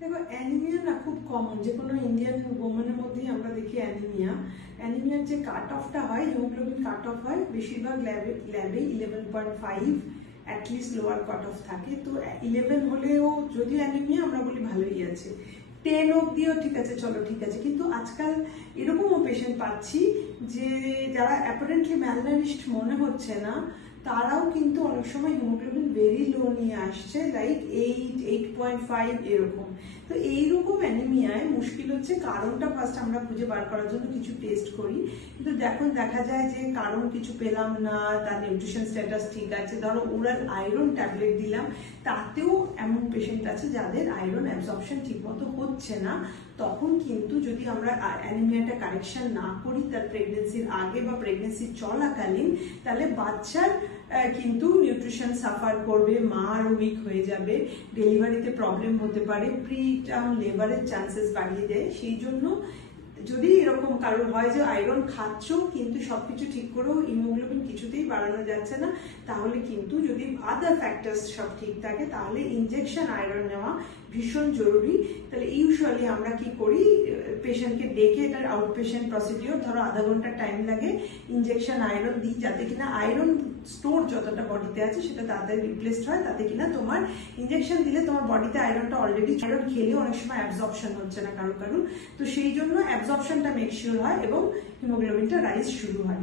দেখো, অ্যানিমিয়া না খুব কমন, যে কোনো ইন্ডিয়ান ওমেনের মধ্যেই আমরা দেখি অ্যানিমিয়ার যে কাট অফটা হয়, হিমোগ্লোবিন কাট অফ হয় বেশিরভাগ ল্যাবে 11.5 অ্যাটলিস্ট লোয়ার কাট অফ থাকে। তো 11 হলেও যদি অ্যানিমিয়া আমরা বলি ভালোই আছে, 10 অব্দিও ঠিক আছে, চলো ঠিক আছে। কিন্তু আজকাল এরকমও পেশেন্ট পাচ্ছি যে যারা অ্যাপারেন্টলি ম্যালনারিশড মনে হচ্ছে না, তারাও কিন্তু অনেক সময় হিমোগ্লোবিন ভেরি লো নিয়ে আসছে, লাইক 8.5 এরকম। তো এইরকম অ্যানিমিয়ায় মুশকিল হচ্ছে কারণটা ফার্স্ট আমরা খুঁজে বার করার জন্য কিছু টেস্ট করি, কিন্তু দেখা যায় যে কারণ কিছু পেলাম না, তার নিউট্রিশন স্ট্যাটাস ঠিক আছে, ধরো ওরাল আয়রন ট্যাবলেট দিলাম, তাতেও এমন পেশেন্ট আছে যাদের আয়রন অ্যাবজর্পশন ঠিকমতো হচ্ছে না। তখন কিন্তু যদি আমরা অ্যানিমিয়াটা কারেকশন না করি তার প্রেগনেন্সির আগে বা প্রেগনেন্সি চলাকালীন, তাহলে বাচ্চার কিন্তু নিউট্রিশন সাফার করবে, মা আরো উইক হয়ে যাবে, ডেলিভারিতে প্রবলেম হতে পারে, প্রি টার্ম লেবারের চান্সেস বাড়িয়ে দেয়। সেই জন্য যদি এরকম কারোর হয় যে আয়রন খাচ্ছ কিন্তু সবকিছু ঠিক করেও হিমোগ্লোবিন কিছুতেই বাড়ানো যাচ্ছে না, তাহলে কিন্তু যদি আদার ফ্যাক্টরস সব ঠিক থাকে তাহলে ইনজেকশন আয়রন নেওয়া ভীষণ জরুরি। তাহলে ইউজুয়ালি আমরা কি করি, পেশেন্টকে ডেকে, এটার আউট পেশেন্ট প্রসিডিওর, ধরো আধা ঘন্টা টাইম লাগে, ইনজেকশন আয়রন দিই যাতে কিনা আয়রন স্টোর যতটা বডিতে আছে সেটা তাড়াতাড়ি রিপ্লেসড হয়, তাতে কিনা তোমার ইনজেকশন দিলে তোমার বডিতে আয়রনটা অলরেডি, আয়রন খেলেও অনেক সময় অ্যাবজর্পশন হচ্ছে না কারো, তো সেই জন্য অ্যাবজর্পশনটা মেক শিওর হয় এবং হিমোগ্লোবিনটা রাইজ শুরু হয়।